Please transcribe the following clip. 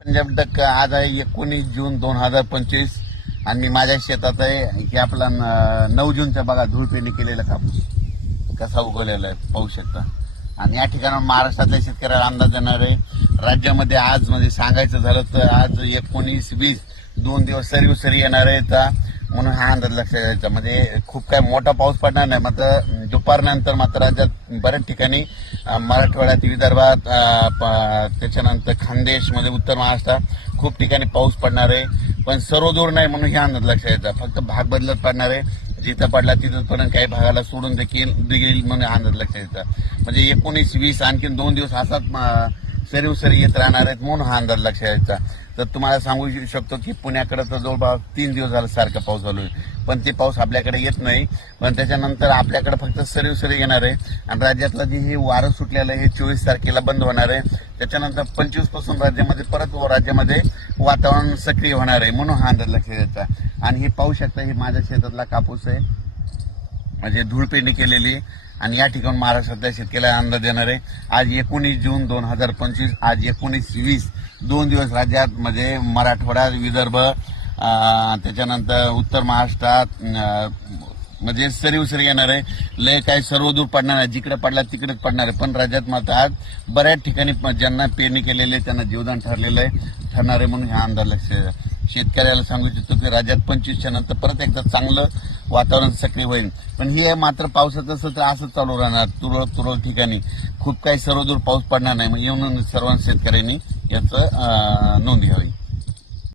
पंजाब डक्का आज आहे 19 जून 2025 आणि मी माझ्या शेतात आहे की आपला 9 जूनचा बघा धूळपेरणी केलेला कापूस कसा उगवलेला आहे पाहू शकता. आणि या ठिकाणी महाराष्ट्रातल्या शेतकऱ्याला अंदाज येणार आहे. राज्यामध्ये आज म्हणजे सांगायचं झालं तर आज 19-20 2 दिवस सरी येणार आहे म्हणून हा अंदाज लक्षात घ्यायचा. म्हणजे खूप काय मोठा पाऊस पडणार नाही, मात्र दुपारनंतर मात्र राज्यात बऱ्याच ठिकाणी मराठवाड्यात, विदर्भात, त्याच्यानंतर खानदेशमध्ये, उत्तर महाराष्ट्रात खूप ठिकाणी पाऊस पडणार आहे. पण सर्वदूर नाही म्हणून हा अंदाज लक्षात घ्यायचा. फक्त भाग बदलत पडणार आहे. जिथं पडला तिथं पर्यंत काही भागाला सोडून देईल म्हणून अंदाज लक्षात घ्यायचा. म्हणजे 19-20 आणखी 2 दिवस असाच सरी येत राहणार आहेत म्हणून हा अंदाज लक्षात घ्यायचा. तर तुम्हाला सांगू शकतो की पुण्याकडे तर जवळपास 3 दिवस झाला सारखा पाऊस चालू आहे, पण ते पाऊस आपल्याकडे येत नाही. पण त्याच्यानंतर आपल्याकडे फक्त सरी येणार आहे. आणि राज्यातलं जे हे वारं सुटलेलं आहे हे 24 तारखेला बंद होणार आहे. त्याच्यानंतर 25 पासून राज्यामध्ये वातावरण सक्रिय होणार आहे म्हणून हा अंदाज लक्षात घ्यायचा. आणि हे पाहू शकता, हे माझ्या शेतातला कापूस आहे, म्हणजे धूळपेरणी केलेली. आणि या ठिकाणी महाराष्ट्रातल्या शेतकऱ्याला अंदाज देणार आहे. आज 19 जून 2025, आज 19-20 2 दिवस राज्यात म्हणजे मराठवाडा, विदर्भ, त्याच्यानंतर उत्तर महाराष्ट्रात म्हणजे सरी येणार आहे. लय काही सर्वदूर पडणार आहे, जिकडे पडला तिकडेच पडणार आहे. पण राज्यात मात्र आज बऱ्याच ठिकाणी ज्यांना पेरणी केलेली आहे त्यांना जीवदान ठरणार आहे म्हणून हा अंदाज लक्षात. शेतकऱ्याला सांगू इच्छितो की राज्यात 25च्या नंतर परत एकदा चांगलं वातावरण सक्रिय होईल. पण हे मात्र पावसाचं सत्र असंच चालू राहणार. तुरळक ठिकाणी खूप काही सर्वदूर पाऊस पडणार नाही. म्हणून सर्व शेतकऱ्यांनी याचं नोंद घ्यावी.